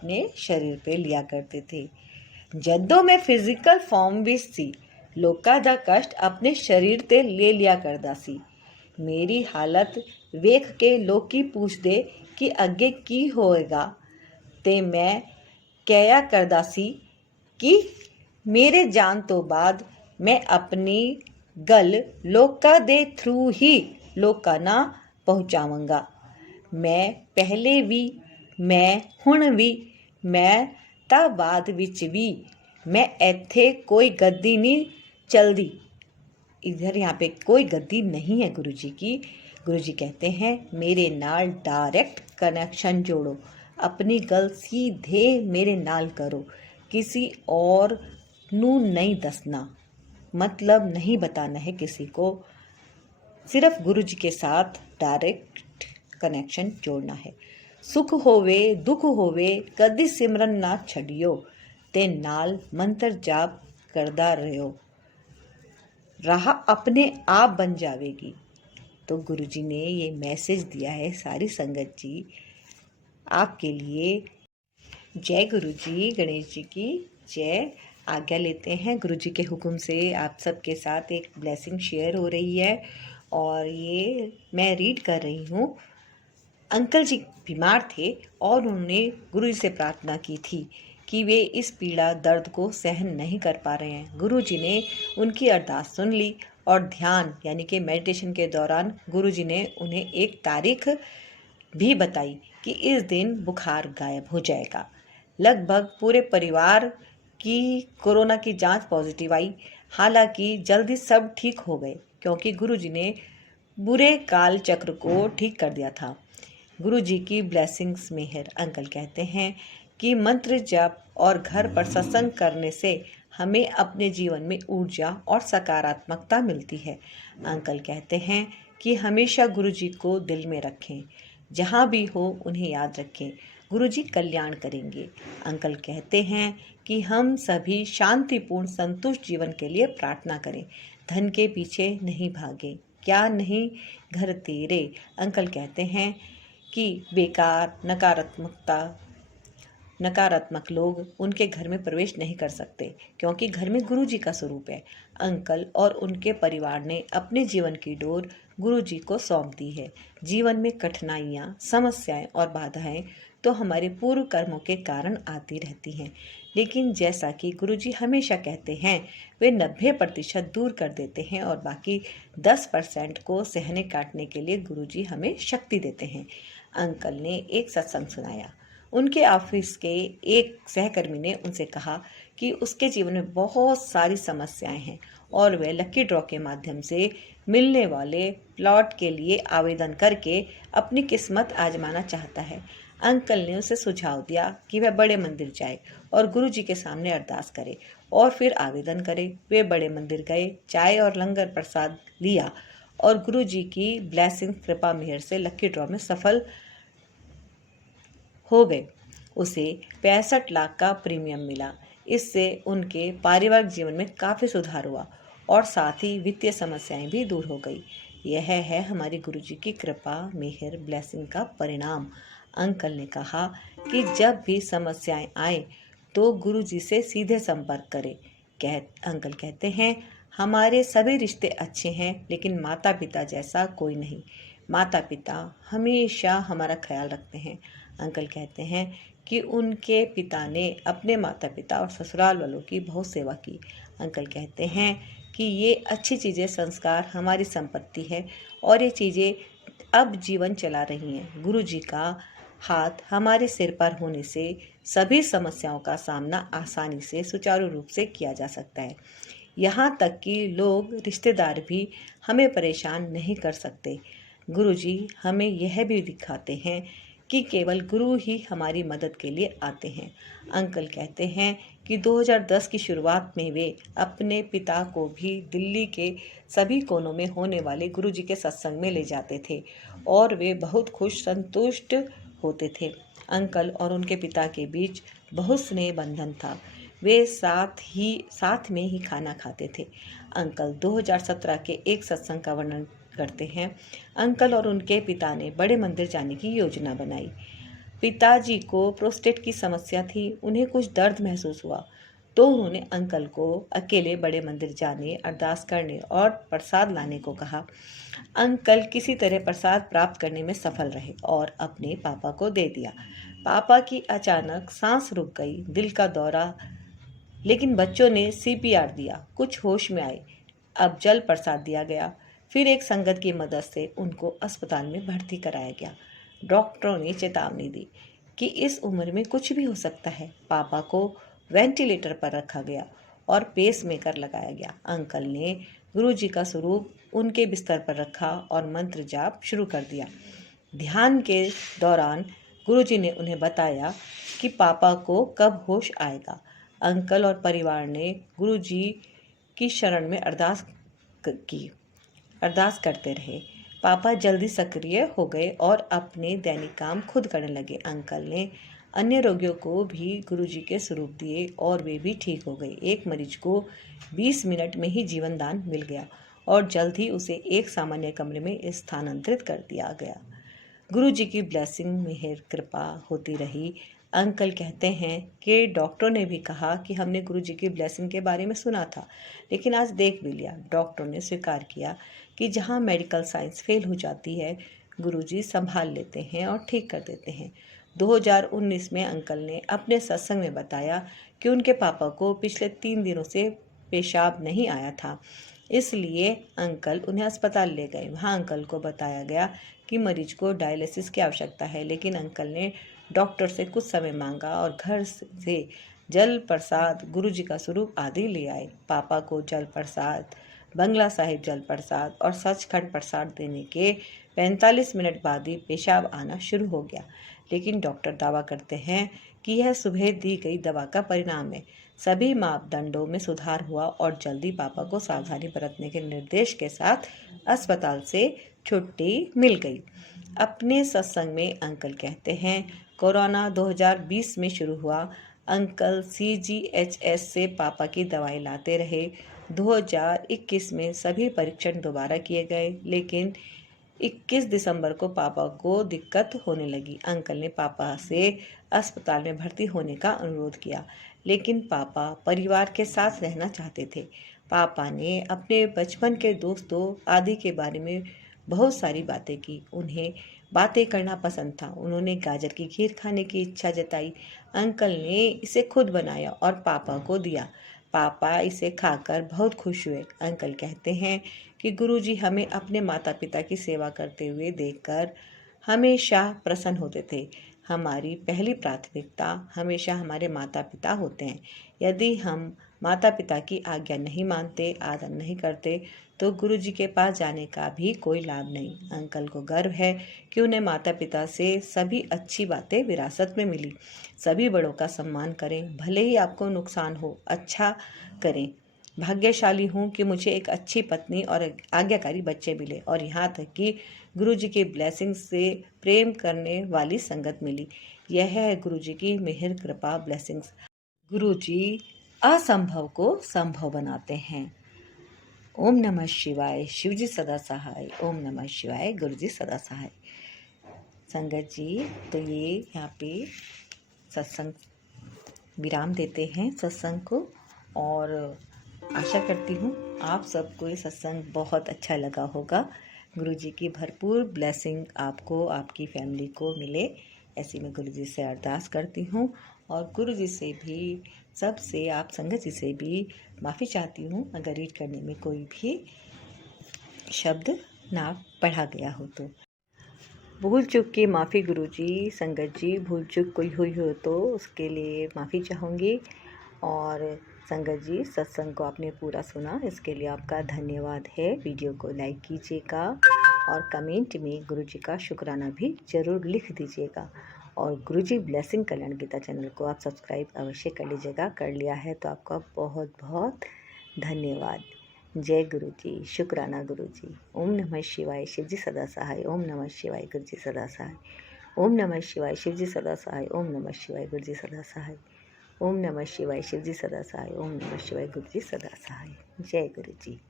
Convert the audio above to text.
अपने शरीर पे लिया करते थे। ਜਦੋਂ मैं फिजिकल फॉर्म ਵਿੱਚ ਸੀ, ਲੋਕਾਂ ਦਾ ਕਸ਼ਟ ਆਪਣੇ ਸਰੀਰ ਤੇ ਲੈ ਲਿਆ ਕਰਦਾ ਸੀ। ਮੇਰੀ ਹਾਲਤ ਵੇਖ ਕੇ ਲੋਕੀ ਪੁੱਛਦੇ ਕਿ ਅੱਗੇ ਕੀ ਹੋਏਗਾ, ਤੇ ਮੈਂ ਕਹਿਆ ਕਰਦਾ ਸੀ ਕਿ ਮੇਰੇ ਜਾਣ ਤੋਂ ਬਾਅਦ ਮੈਂ ਆਪਣੀ ਗੱਲ ਲੋਕਾਂ ਦੇ ਥਰੂ ਹੀ ਲੋਕਾਂ ਨਾਲ ਪਹੁੰਚਾਵਾਂਗਾ। ਮੈਂ ਪਹਿਲੇ ਵੀ, ਮੈਂ ਹੁਣ ਵੀ, ਮੈਂ ਤਾਂ ਬਾਅਦ ਵਿੱਚ भी, मैं ਇੱਥੇ कोई गद्दी नहीं चलती। इधर यहाँ पे कोई गद्दी नहीं है गुरु जी की। गुरु जी कहते हैं मेरे नाल डायरेक्ट कनेक्शन जोड़ो, अपनी गल सीधे मेरे नाल करो, किसी और नू नहीं दसना, मतलब नहीं बताना है किसी को, सिर्फ गुरु जी के साथ डायरेक्ट कनेक्शन जोड़ना है। सुख होवे दुख होवे कदी सिमरन ना छड़ियो, ते नाल मंत्र जाप करदा रहो, राह अपने आप बन जावेगी। तो गुरु जी ने ये मैसेज दिया है सारी संगत जी आपके लिए। जय गुरु जी, गणेश जी की जय। आज्ञा लेते हैं गुरु जी के हुक्म से। आप सबके साथ एक ब्लेसिंग शेयर हो रही है और ये मैं रीड कर रही हूँ। अंकल जी बीमार थे और उन्होंने गुरु जी से प्रार्थना की थी कि वे इस पीड़ा दर्द को सहन नहीं कर पा रहे हैं। गुरु जी ने उनकी अरदास सुन ली और ध्यान यानी कि मेडिटेशन के दौरान गुरु जी ने उन्हें एक तारीख भी बताई कि इस दिन बुखार गायब हो जाएगा। लगभग पूरे परिवार की कोरोना की जांच पॉजिटिव आई। हालांकि जल्दी सब ठीक हो गए क्योंकि गुरु जी ने बुरे काल चक्र को ठीक कर दिया था। गुरु जी की ब्लेसिंग्स मेहर। अंकल कहते हैं कि मंत्र जप और घर पर सत्संग करने से हमें अपने जीवन में ऊर्जा और सकारात्मकता मिलती है। अंकल कहते हैं कि हमेशा गुरु जी को दिल में रखें, जहाँ भी हो उन्हें याद रखें, गुरु जी कल्याण करेंगे। अंकल कहते हैं कि हम सभी शांतिपूर्ण संतुष्ट जीवन के लिए प्रार्थना करें, धन के पीछे नहीं भागें, क्या नहीं घर तेरे। अंकल कहते हैं कि बेकार नकारात्मक लोग उनके घर में प्रवेश नहीं कर सकते क्योंकि घर में गुरु जी का स्वरूप है। अंकल और उनके परिवार ने अपने जीवन की डोर गुरु जी को सौंप दी है। जीवन में कठिनाइयाँ, समस्याएं और बाधाएं तो हमारे पूर्व कर्मों के कारण आती रहती हैं, लेकिन जैसा कि गुरु जी हमेशा कहते हैं वे 90% दूर कर देते हैं और बाकी 10% को सहने काटने के लिए गुरु जी हमें शक्ति देते हैं। अंकल ने एक सत्संग सुनाया। उनके ऑफिस के एक सहकर्मी ने उनसे कहा कि उसके जीवन में बहुत सारी समस्याएं हैं और वह लकी ड्रॉ के माध्यम से मिलने वाले प्लॉट के लिए आवेदन करके अपनी किस्मत आजमाना चाहता है। अंकल ने उसे सुझाव दिया कि वह बड़े मंदिर जाए और गुरु जी के सामने अरदास करे और फिर आवेदन करे। वे बड़े मंदिर गए, चाय और लंगर प्रसाद लिया और गुरु जी की ब्लेसिंग कृपा मेहर से लकी ड्रॉ में सफल हो गए। उसे 65 लाख का प्रीमियम मिला। इससे उनके पारिवारिक जीवन में काफ़ी सुधार हुआ और साथ ही वित्तीय समस्याएं भी दूर हो गई। यह है हमारी गुरु जी की कृपा मेहर ब्लेसिंग का परिणाम। अंकल ने कहा कि जब भी समस्याएं आए तो गुरु जी से सीधे संपर्क करें। अंकल कहते हैं हमारे सभी रिश्ते अच्छे हैं लेकिन माता पिता जैसा कोई नहीं। माता पिता हमेशा हमारा ख्याल रखते हैं। अंकल कहते हैं कि उनके पिता ने अपने माता पिता और ससुराल वालों की बहुत सेवा की। अंकल कहते हैं कि ये अच्छी चीज़ें, संस्कार हमारी संपत्ति है और ये चीज़ें अब जीवन चला रही हैं। गुरु जी का हाथ हमारे सिर पर होने से सभी समस्याओं का सामना आसानी से सुचारू रूप से किया जा सकता है। यहाँ तक कि लोग, रिश्तेदार भी हमें परेशान नहीं कर सकते। गुरु जी हमें यह भी दिखाते हैं कि केवल गुरु ही हमारी मदद के लिए आते हैं। अंकल कहते हैं कि 2010 की शुरुआत में वे अपने पिता को भी दिल्ली के सभी कोनों में होने वाले गुरु जी के सत्संग में ले जाते थे और वे बहुत खुश संतुष्ट होते थे। अंकल और उनके पिता के बीच बहुत स्नेह बंधन था। वे साथ में ही खाना खाते थे। अंकल 2017 के एक सत्संग का वर्णन करते हैं। अंकल और उनके पिता ने बड़े मंदिर जाने की योजना बनाई। पिताजी को प्रोस्टेट की समस्या थी। उन्हें कुछ दर्द महसूस हुआ तो उन्होंने अंकल को अकेले बड़े मंदिर जाने, अरदास करने और प्रसाद लाने को कहा। अंकल किसी तरह प्रसाद प्राप्त करने में सफल रहे और अपने पापा को दे दिया। पापा की अचानक सांस रुक गई, दिल का दौरा, लेकिन बच्चों ने सीपीआर दिया, कुछ होश में आए। अब जल प्रसाद दिया गया। फिर एक संगत की मदद से उनको अस्पताल में भर्ती कराया गया। डॉक्टरों ने चेतावनी दी कि इस उम्र में कुछ भी हो सकता है। पापा को वेंटिलेटर पर रखा गया और पेस मेकर लगाया गया। अंकल ने गुरुजी का स्वरूप उनके बिस्तर पर रखा और मंत्र जाप शुरू कर दिया। ध्यान के दौरान गुरुजी ने उन्हें बताया कि पापा को कब होश आएगा। अंकल और परिवार ने गुरुजी की शरण में अरदास करते रहे। पापा जल्दी सक्रिय हो गए और अपने दैनिक काम खुद करने लगे। अंकल ने अन्य रोगियों को भी गुरुजी के स्वरूप दिए और वे भी ठीक हो गए। एक मरीज को 20 मिनट में ही जीवन दान मिल गया और जल्द ही उसे एक सामान्य कमरे में स्थानांतरित कर दिया गया। गुरुजी की ब्लेसिंग, मेहर, कृपा होती रही। अंकल कहते हैं कि डॉक्टरों ने भी कहा कि हमने गुरुजी की ब्लेसिंग के बारे में सुना था, लेकिन आज देख भी लिया। डॉक्टरों ने स्वीकार किया कि जहां मेडिकल साइंस फेल हो जाती है, गुरुजी संभाल लेते हैं और ठीक कर देते हैं। 2019 में अंकल ने अपने सत्संग में बताया कि उनके पापा को पिछले 3 दिनों से पेशाब नहीं आया था, इसलिए अंकल उन्हें अस्पताल ले गए। वहाँ अंकल को बताया गया कि मरीज को डायलिसिस की आवश्यकता है, लेकिन अंकल ने डॉक्टर से कुछ समय मांगा और घर से जल प्रसाद, गुरुजी का स्वरूप आदि ले आए। पापा को जल प्रसाद, बंगला साहिब जल प्रसाद और सचखंड प्रसाद देने के 45 मिनट बाद ही पेशाब आना शुरू हो गया, लेकिन डॉक्टर दावा करते हैं कि यह सुबह दी गई दवा का परिणाम है। सभी मापदंडों में सुधार हुआ और जल्दी पापा को सावधानी बरतने के निर्देश के साथ अस्पताल से छुट्टी मिल गई। अपने सत्संग में अंकल कहते हैं, कोरोना 2020 में शुरू हुआ। अंकल CGHS से पापा की दवाई लाते रहे। 2021 में सभी परीक्षण दोबारा किए गए, लेकिन 21 दिसंबर को पापा को दिक्कत होने लगी। अंकल ने पापा से अस्पताल में भर्ती होने का अनुरोध किया, लेकिन पापा परिवार के साथ रहना चाहते थे। पापा ने अपने बचपन के दोस्तों आदि के बारे में बहुत सारी बातें की। उन्हें बातें करना पसंद था। उन्होंने गाजर की खीर खाने की इच्छा जताई। अंकल ने इसे खुद बनाया और पापा को दिया। पापा इसे खाकर बहुत खुश हुए। अंकल कहते हैं कि गुरुजी हमें अपने माता पिता की सेवा करते हुए देखकर हमेशा प्रसन्न होते थे। हमारी पहली प्राथमिकता हमेशा हमारे माता पिता होते हैं। यदि हम माता पिता की आज्ञा नहीं मानते, आदर नहीं करते, तो गुरुजी के पास जाने का भी कोई लाभ नहीं। अंकल को गर्व है कि उन्हें माता पिता से सभी अच्छी बातें विरासत में मिली। सभी बड़ों का सम्मान करें, भले ही आपको नुकसान हो, अच्छा करें। भाग्यशाली हूँ कि मुझे एक अच्छी पत्नी और आज्ञाकारी बच्चे मिले और यहाँ तक कि गुरुजी की ब्लेसिंग से प्रेम करने वाली संगत मिली। यह है गुरुजी की मेहर, कृपा, ब्लेसिंग्स। गुरुजी असंभव को संभव बनाते हैं। ओम नमः शिवाय, शिवजी सदा सहाय। ओम नमः शिवाय, गुरुजी सदा सहाय। संगत जी, तो ये यहाँ पे सत्संग विराम देते हैं सत्संग को, और आशा करती हूँ आप सबको ये सत्संग बहुत अच्छा लगा होगा। गुरुजी की भरपूर ब्लेसिंग आपको, आपकी फैमिली को मिले, ऐसी मैं गुरुजी से अरदास करती हूँ। और गुरुजी से भी, सबसे, आप संगत जी से भी माफ़ी चाहती हूँ अगर रीड करने में कोई भी शब्द ना पढ़ा गया हो तो। भूल चूक की माफ़ी गुरुजी। संगत जी, भूल चूक कोई हुई हो तो उसके लिए माफ़ी चाहूँगी। और संगत जी, सत्संग को आपने पूरा सुना, इसके लिए आपका धन्यवाद है। वीडियो को लाइक कीजिएगा और कमेंट में गुरुजी का शुक्राना भी ज़रूर लिख दीजिएगा। और गुरुजी ब्लेसिंग कल्याण गीता चैनल को आप सब्सक्राइब अवश्य कर लीजिएगा। कर लिया है तो आपका बहुत बहुत धन्यवाद। जय गुरुजी, शुक्राना गुरुजी। ओम नमः शिवाय, शिवजी सदा सहाय। ओम नमः शिवाय, गुरुजी सदा सहाय। ओम नमः शिवाय, शिवजी सदा सहाय। ओम नमः शिवाय, गुरुजी सदा सहाय। ओम नमः शिवाय, शिवजी सदा सहाय। ओम नमः शिवाय, गुरुजी सदा सहाय। जय गुरुजी।